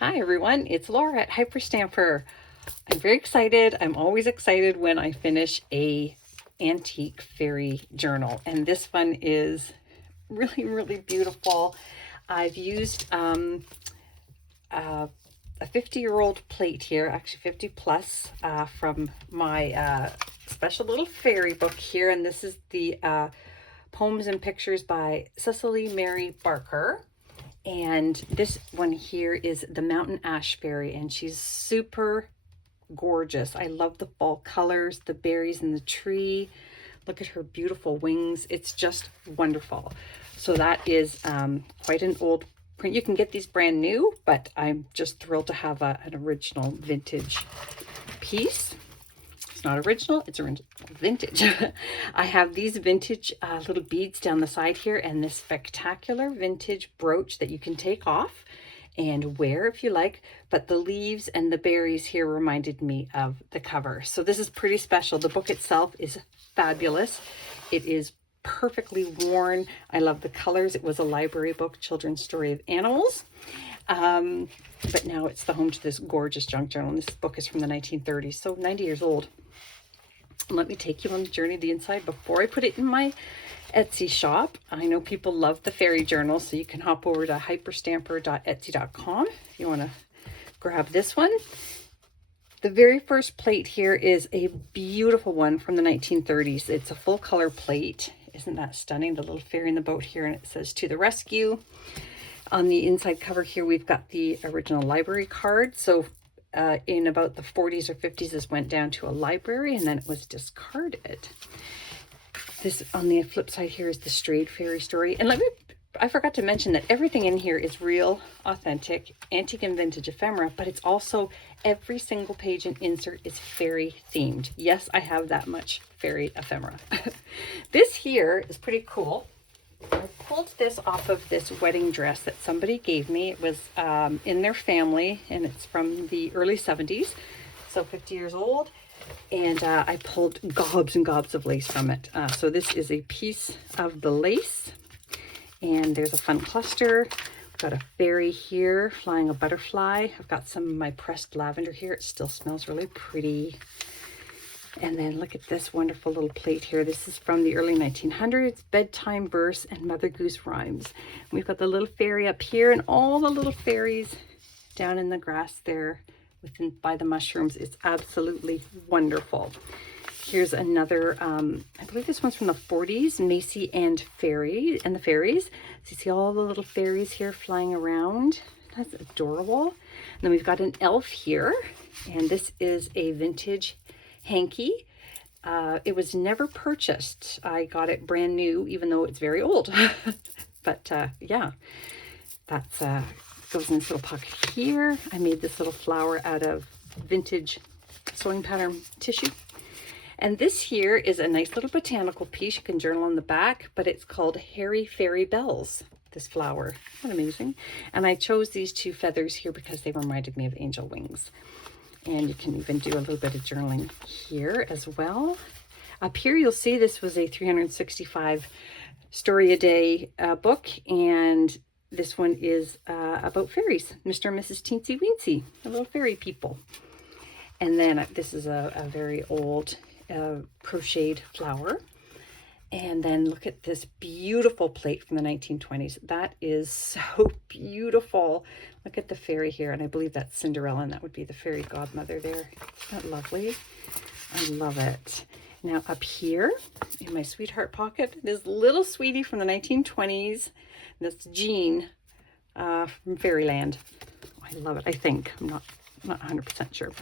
Hi everyone, it's Laura at Hyperstapmer. I'm very excited. I'm always excited when I finish a antique fairy journal, and this one is really beautiful. I've used a 50-year-old plate here, actually 50 plus, from my special little fairy book here, and this is the Poems and Pictures by Cecily Mary Barker. And this one here is the Mountain Ash Fairy, and she's super gorgeous. I love the fall colors, the berries in the tree. Look at her beautiful wings. It's just wonderful. So that is quite an old print. You can get these brand new, but I'm just thrilled to have an original vintage piece. It's not original, it's vintage. I have these vintage little beads down the side here and this spectacular vintage brooch that you can take off and wear if you like, but the leaves and the berries here reminded me of the cover. So this is pretty special. The book itself is fabulous. It is perfectly worn. I love the colors. It was a library book, Children's Story of Animals. But now it's the home to this gorgeous junk journal. And this book is from the 1930s, so 90 years old. Let me take you on the journey of the inside before I put it in my Etsy shop. I know people love the fairy journal, so you can hop over to hyperstapmer.etsy.com if you want to grab this one. The very first plate here is a beautiful one from the 1930s. It's a full color plate. Isn't that stunning? The little fairy in the boat here, and it says "To the Rescue." On the inside cover here, we've got the original library card. So in about the 40s or 50s, this went down to a library and then it was discarded. This on the flip side here is the Strayed Fairy story. And I forgot to mention that everything in here is real, authentic, antique and vintage ephemera, but it's also every single page and insert is fairy themed. Yes, I have that much fairy ephemera. This here is pretty cool. I pulled this off of this wedding dress that somebody gave me. It was in their family, and it's from the early 70s, so 50 years old. And I pulled gobs and gobs of lace from it. So this is a piece of the lace, and there's a fun cluster. I've got a fairy here flying a butterfly. I've got some of my pressed lavender here. It still smells really pretty. And then look at this wonderful little plate here. This is from the early 1900s, bedtime verse and Mother Goose rhymes. We've got the little fairy up here and all the little fairies down in the grass there by the mushrooms. It's absolutely wonderful. Here's another, I believe this one's from the 40s, Macy and the Fairies. So you see all the little fairies here flying around. That's adorable. And then we've got an elf here, and this is a vintage Hanky. It was never purchased. I got it brand new, even though it's very old. But yeah, that's goes in this little pocket here. I made this little flower out of vintage sewing pattern tissue. And this here is a nice little botanical piece. You can journal on the back, but it's called Hairy Fairy Bells, this flower. Isn't that amazing? And I chose these two feathers here because they reminded me of angel wings. And you can even do a little bit of journaling here as well. Up here, you'll see this was a 365 story a day book. And this one is about fairies, Mr. and Mrs. Teensy Weensy, the little fairy people. And then this is a very old crocheted flower. And then look at this beautiful plate from the 1920s. That is so beautiful. Look at the fairy here, and I believe that's Cinderella, and that would be the fairy godmother there. Isn't that lovely? I love it. Now up here in my sweetheart pocket, this little sweetie from the 1920s. That's Jean from Fairyland. I love it, I think. I'm not 100% sure.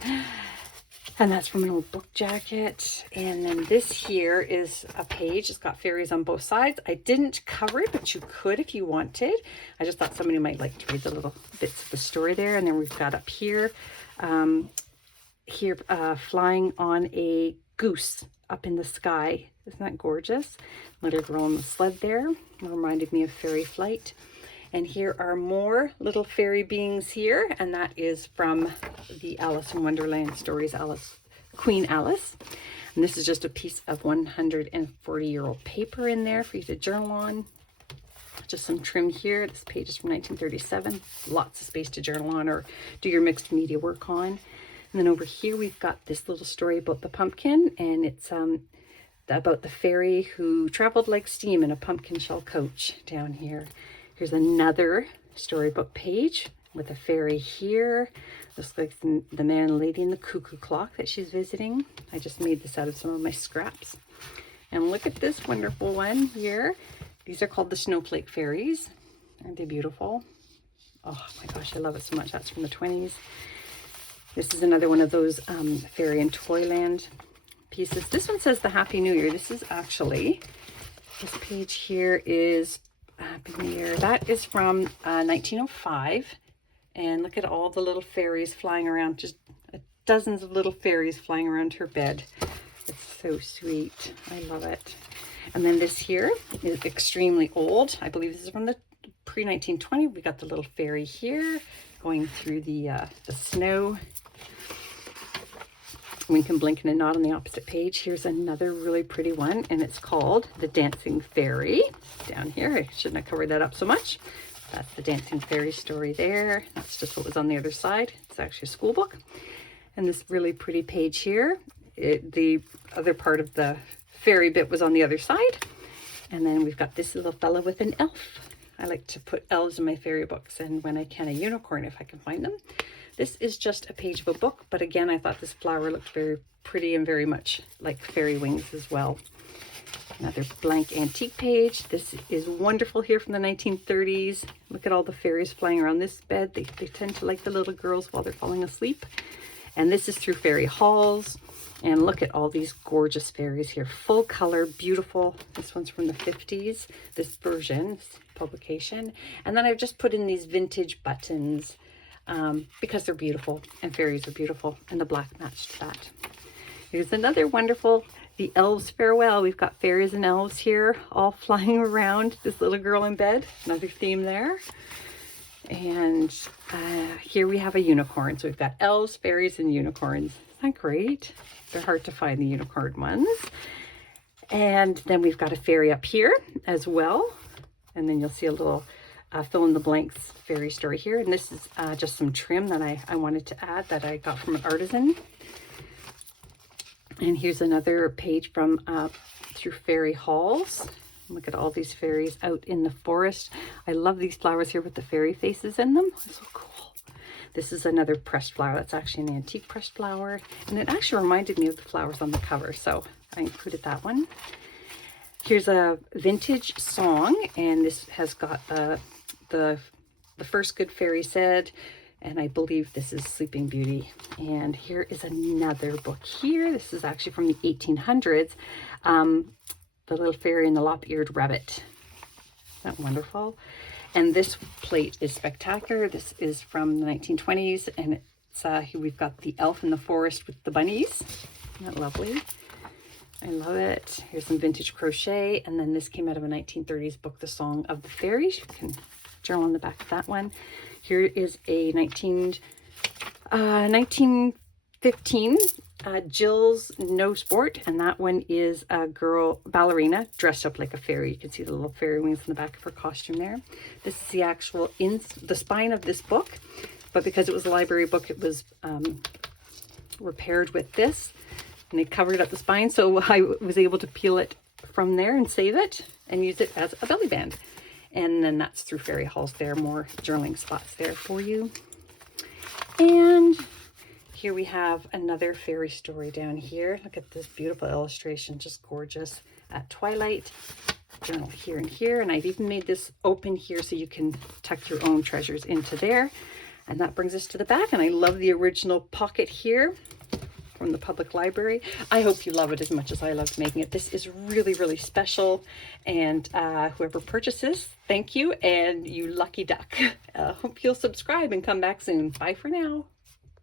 And that's from an old book jacket. And then this here is a page. It's got fairies on both sides. I didn't cover it, but you could if you wanted. I just thought somebody might like to read the little bits of the story there. And then we've got up here, flying on a goose up in the sky. Isn't that gorgeous? Little girl on the sled there. Reminded me of fairy flight. And here are more little fairy beings here, and that is from the Alice in Wonderland stories, Queen Alice. And this is just a piece of 140-year-old paper in there for you to journal on. just some trim here. This page is from 1937. Lots of space to journal on or do your mixed media work on. And then over here we've got this little story about the pumpkin, and it's about the fairy who traveled like steam in a pumpkin shell coach down here. Here's another storybook page with a fairy here. Looks like the man and lady in the cuckoo clock that she's visiting. I just made this out of some of my scraps. And look at this wonderful one here. These are called the Snowflake Fairies. Aren't they beautiful? Oh my gosh, I love it so much. That's from the 20s. This is another one of those Fairy in Toyland pieces. This one says the Happy New Year. This is actually, this page here is Happy New Year. That is from 1905. And look at all the little fairies flying around, just dozens of little fairies flying around her bed. It's so sweet. I love it. And then this here is extremely old. I believe this is from the pre-1920. We got the little fairy here going through the snow. Wink and blink and a nod on the opposite page. Here's another really pretty one, and it's called The Dancing Fairy. Down here, I shouldn't have covered that up so much. That's the Dancing Fairy story there. That's just what was on the other side. It's actually a school book. And this really pretty page here, the other part of the fairy bit was on the other side. And then we've got this little fella with an elf. I like to put elves in my fairy books, and when I can, a unicorn if I can find them. This is just a page of a book, but again, I thought this flower looked very pretty and very much like fairy wings as well. Another blank antique page. This is wonderful here from the 1930s. Look at all the fairies flying around this bed. They tend to like the little girls while they're falling asleep. And this is through fairy halls. And look at all these gorgeous fairies here. Full color, beautiful. This one's from the 50s, this version, this publication. And then I've just put in these vintage buttons because they're beautiful and fairies are beautiful, and the black matched that. Here's another wonderful, the Elves Farewell. We've got fairies and elves here all flying around this little girl in bed. Another theme there. And here we have a unicorn. So we've got elves, fairies, and unicorns. Isn't that great? They're hard to find, the unicorn ones. And then we've got a fairy up here as well. And then you'll see a little fill in the blanks fairy story here. And this is just some trim that I wanted to add that I got from an artisan. And here's another page from through fairy halls. Look at all these fairies out in the forest. I love these flowers here with the fairy faces in them. They're so cool. This is another pressed flower. That's actually an antique pressed flower. And it actually reminded me of the flowers on the cover, so I included that one. Here's a vintage song, and this has got the first good fairy said, and I believe this is Sleeping Beauty. And here is another book here. This is actually from the 1800s. The Little Fairy and the Lop-Eared Rabbit. Isn't that wonderful? And this plate is spectacular. This is from the 1920s, and it's we've got the elf in the forest with the bunnies. Isn't that lovely? I love it. Here's some vintage crochet, and then this came out of a 1930s book, The Song of the Fairies. You can journal on the back of that one. Here is a 1915 Jill's No Sport, and that one is a girl ballerina dressed up like a fairy. You can see the little fairy wings in the back of her costume there. This is the actual the spine of this book, but because it was a library book, it was repaired with this, and they covered up the spine, so I was able to peel it from there and save it and use it as a belly band. And then that's through fairy halls there, more journaling spots there for you. And here we have another fairy story down here. Look at this beautiful illustration, just gorgeous. At twilight, journal here and here. And I've even made this open here so you can tuck your own treasures into there. And that brings us to the back. And I love the original pocket here from the public library. I hope you love it as much as I loved making it. This is really, really special. And whoever purchases, thank you. And you lucky duck. Hope you'll subscribe and come back soon. Bye for now.